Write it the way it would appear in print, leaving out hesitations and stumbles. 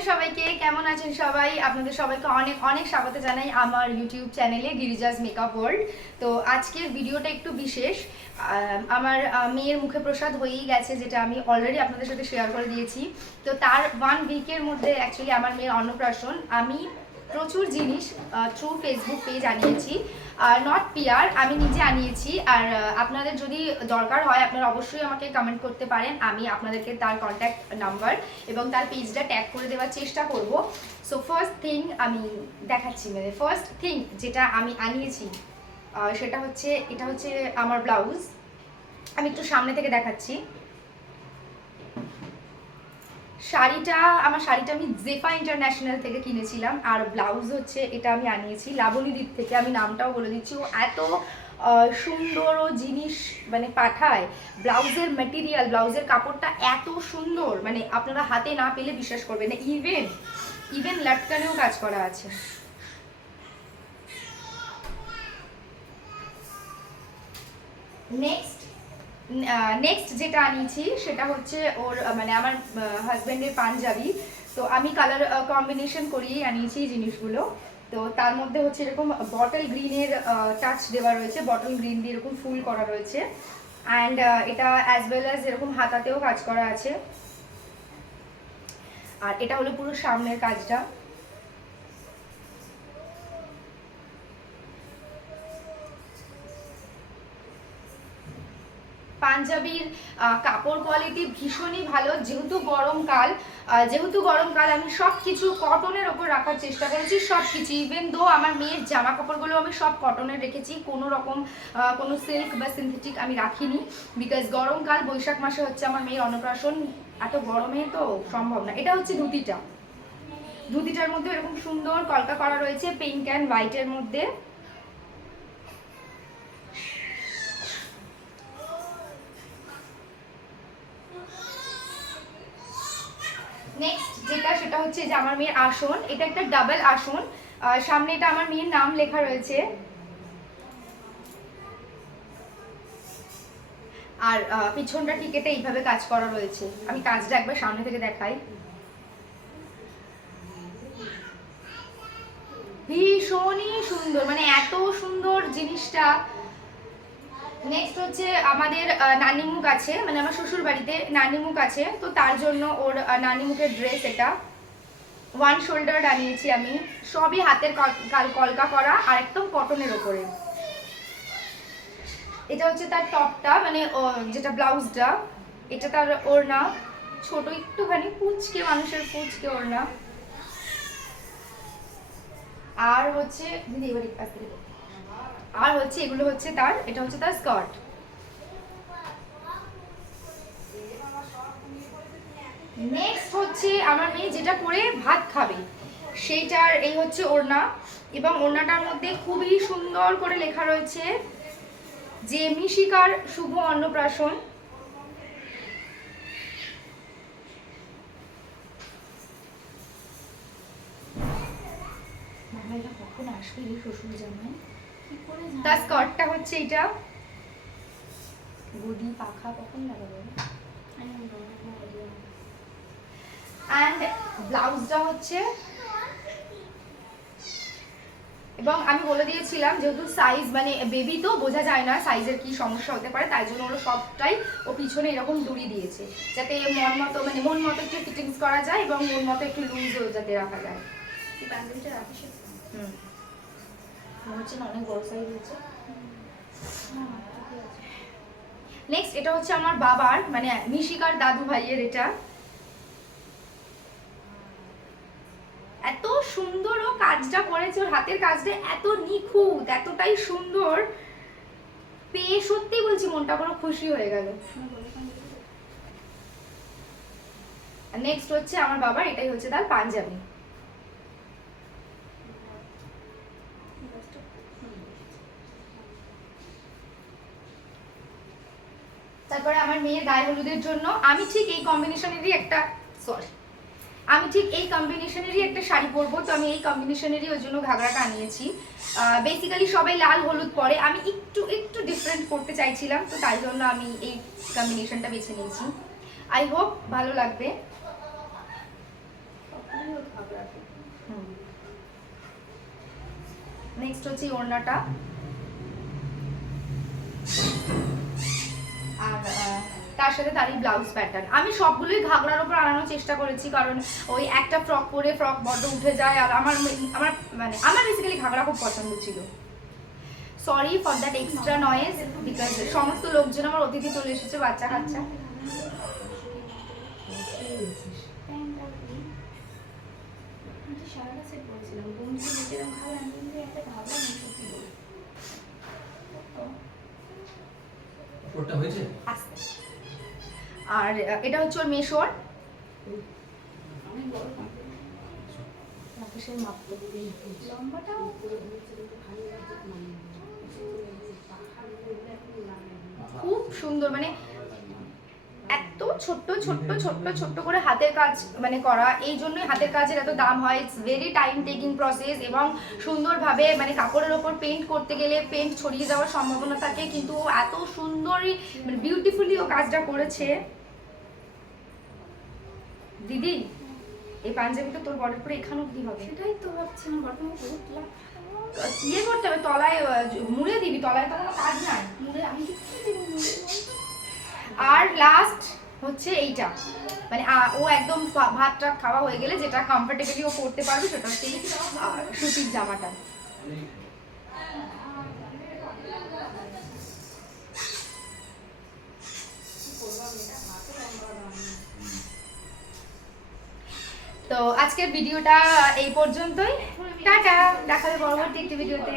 Morning সবাইকে, কেমন আছেন সবাই? আপনাদের সবাইকে অনেক অনেক স্বাগত জানাই আমার ইউটিউব চ্যানেলে গিরিজাস মেকআপ ওয়ার্ল্ড। তো আজকের ভিডিওটা একটু বিশেষ। আমার মেয়ের মুখে প্রসাদ হয়েই গেছে, যেটা আমি অলরেডি আপনাদের সাথে শেয়ার করে দিয়েছি। তো তার 1 উইকের মধ্যে অ্যাকচুয়ালি আমার মেয়ের অন্নপ্রাশন। আমি প্রচুর জিনিস থ্রু ফেসবুক পেজ আনিয়েছি, নট পিআর, আমি নিজে আনিয়েছি। আর আপনাদের যদি দরকার হয় আপনারা অবশ্যই আমাকে কমেন্ট করতে পারেন, আমি আপনাদেরকে তার কন্ট্যাক্ট নাম্বার এবং তার পেজটা ট্যাগ করে দেওয়ার চেষ্টা করব। সো ফার্স্ট থিং আমি দেখাচ্ছি, মানে ফার্স্ট থিং যেটা আমি আনিয়েছি সেটা হচ্ছে, এটা হচ্ছে আমার ব্লাউজ। আমি একটু সামনে থেকে দেখাচ্ছি। আমার শাড়িটা আমি জেফা ইন্টারন্যাশনাল থেকে কিনেছিলাম, আর ব্লাউজ হচ্ছে এটা আমি আনিয়েছি লাবণীদ্বীপ থেকে। আমি নামটাও বলে দিচ্ছি, ও এত সুন্দর ও জিনিস মানে পাঠায়। ব্লাউজের ম্যাটেরিয়াল, ব্লাউজের কাপড়টা এত সুন্দর, মানে আপনারা হাতে না পেলে বিশ্বাস করবেন না। ইভেন লাটকানেও কাজ করা আছে। নেক্সট যেটা আনিয়েছি সেটা হচ্ছে ওর মানে আমার হাজব্যান্ডের পাঞ্জাবি। তো আমি কালার কম্বিনেশন করিয়েই আনিয়েছি জিনিসগুলো। তো তার মধ্যে হচ্ছে এরকম বটল গ্রিনের টাচ দেওয়া রয়েছে, বটল গ্রিন দিয়ে এরকম ফুল করা রয়েছে। অ্যান্ড এটা অ্যাজ ওয়েল অ্যাজ এরকম হাতাতেও কাজ করা আছে। আর এটা হলো পুরো সামনের কাজটা। পাঞ্জাবির কাপড় কোয়ালিটি ভীষণই ভালো। যেহেতু গরমকাল আমি সব কিছু কটনের ওপর রাখার চেষ্টা করেছি, সব কিছু। ইভেন দো আমার মেয়ের জামা কাপড়গুলো আমি সব কটনের রেখেছি, কোনো রকম কোনো সিল্ক বা সিনথেটিক আমি রাখিনি। বিকজ গরমকাল, বৈশাখ মাসে হচ্ছে আমার মেয়ের অন্নপ্রাশন, এত গরমে তো সম্ভব না। এটা হচ্ছে ধুতিটার মধ্যে এরকম সুন্দর কলকা করা রয়েছে পিঙ্ক অ্যান্ড হোয়াইটের মধ্যে। নেক্সট যেটা সেটা হচ্ছে যে আমার মেয়ের আসন। এটা একটা ডাবল আসন, সামনে এটা আমার মেয়ের নাম লেখা রয়েছে। আর পিছনটা ঠিক এটা এইভাবে কাজ করা রয়েছে। আমি কাজটা একবার সামনে থেকে দেখাই। ভীষণই সুন্দর, মানে এত সুন্দর জিনিসটা। নেক্সট হচ্ছে আমাদের নানিমুখ আছে, মানে আমার শ্বশুর বাড়িতে নানিমুখ আছে, তো তার জন্য ওর নানিমুখের ড্রেস এটা 1 শোল্ডার আনিয়েছি আমি। সবই হাতের কলকা করা আর একদম কটনের ওপরে। এটা হচ্ছে তার টপটা, মানে যেটা ব্লাউজটা, এটা তার ওড়না, ছোট একটুখানি পুচকে, মানুষের পুচকে ওড়না। আর হচ্ছে এগুলো হচ্ছে তার, এটা হচ্ছে তার স্কার্ট। নেক্সট হচ্ছে আমার মেয়ে যেটা পরে ভাত খাবে সেইটার, এই হচ্ছে ওড়না। এবং ওড়নাটার মধ্যে খুবই সুন্দর করে লেখা রয়েছে যে মিশিকার শুভ অন্নপ্রাশন। কখন আসবে এই শ্বশুর জামাই? তার স্কার্টটা হচ্ছে এটা। গদি পাখা কখন লাগাবে? অ্যান্ড ব্লাউজটা হচ্ছে, এবং আমি বলে দিয়েছিলাম যেহেতু সাইজ মানে বেবি তো বোঝা যায় না সাইজের কি সমস্যা হতে পারে, তাই জন্য ওরা সবটাই ও পিছনে এরকম দড়ি দিয়েছে, যাতে মন মতো একটু ফিটিংস করা যায় এবং মন মতো একটু লুজও যাতে রাখা যায়। হচ্ছে না, অনেক বড় সাইজ হচ্ছে। নেক্সট এটা হচ্ছে আমার বাবার, মানে মিশিকার দাদু ভাইয়ের এটা। এত সুন্দর ও কাজটা করেছে, ওর হাতের কাজটা এত নিখুঁত, এতটাই সুন্দর, পেয়ে সত্যি বলছি মনটা পুরো খুশি হয়ে গেল। নেক্সট হচ্ছে আমার বাবার, এটাই হচ্ছে তার পাঞ্জাবি। তারপরে আমার মেয়ের গায়ে হলুদের জন্য আমি ঠিক এই কম্বিনেশনেরই একটা শাড়ি পরবো, তো আমি এই কম্বিনেশনেরই ওই জন্য ঘাগরাটা আনিয়েছি। বেসিক্যালি সবাই লাল হলুদ পরে, আমি একটু ডিফারেন্ট করতে চাইছিলাম, তো তাই জন্য আমি এই কম্বিনেশনটা বেছে নিয়েছি। আই হোপ ভালো লাগবে। নেক্সট হচ্ছে এই ওড়নাটা, আর তার সাথে তারই ব্লাউজ প্যাটার্ন। আমি সবগুলোই ঘাগরার উপর আনানোর চেষ্টা করেছি, কারণ ওই একটা ফ্রক পরে ফ্রক বড্ড উঠে যায়, আর আমার বেসিক্যালি ঘাগরা খুব পছন্দ ছিল। Sorry for that extra noise, because সমস্ত লোকজন আমার অতিথি চলে এসেছে, বাচ্চা কাচ্চা। আর এটা হচ্ছে ওর মেশোর, খুব সুন্দর, মানে এত ছোট্ট ছোট্ট ছোট্ট ছোট্ট করে হাতের কাজ মানে করা, এই জন্যই হাতের কাজের এত দাম হয়। It's very time taking process, এবং সুন্দরভাবে মানে কাপড়ের ওপর পেন্ট করতে গেলে পেন্ট ছড়িয়ে যাওয়ার সম্ভাবনা থাকে, কিন্তু ও এত সুন্দরই মানে বিউটিফুলি ও কাজটা করেছে। দিদি এই পাঞ্জাবিটা তোর বডির পরে এখানেও কি হবে? সেটাই তো ভাবছি, আমার বর্তমানে ইয়ে করতে হবে, তলায় মুড়ে দিবি, তলায় তো কোনো কাজ নাই। মুড়ে আমি কি দেবো মুড়ে? আর লাস্ট হচ্ছে এইটা, মানে ও একদম ভাতটা খাওয়া হয়ে গেলে যেটা কমফোর্টেবলি ও পরতে পারবে, সেটা হচ্ছে সুতির জামাটা। তো আজকের ভিডিওটা এই পর্যন্তই, টাটা, দেখা হবে পরবর্তী একটি ভিডিওতে।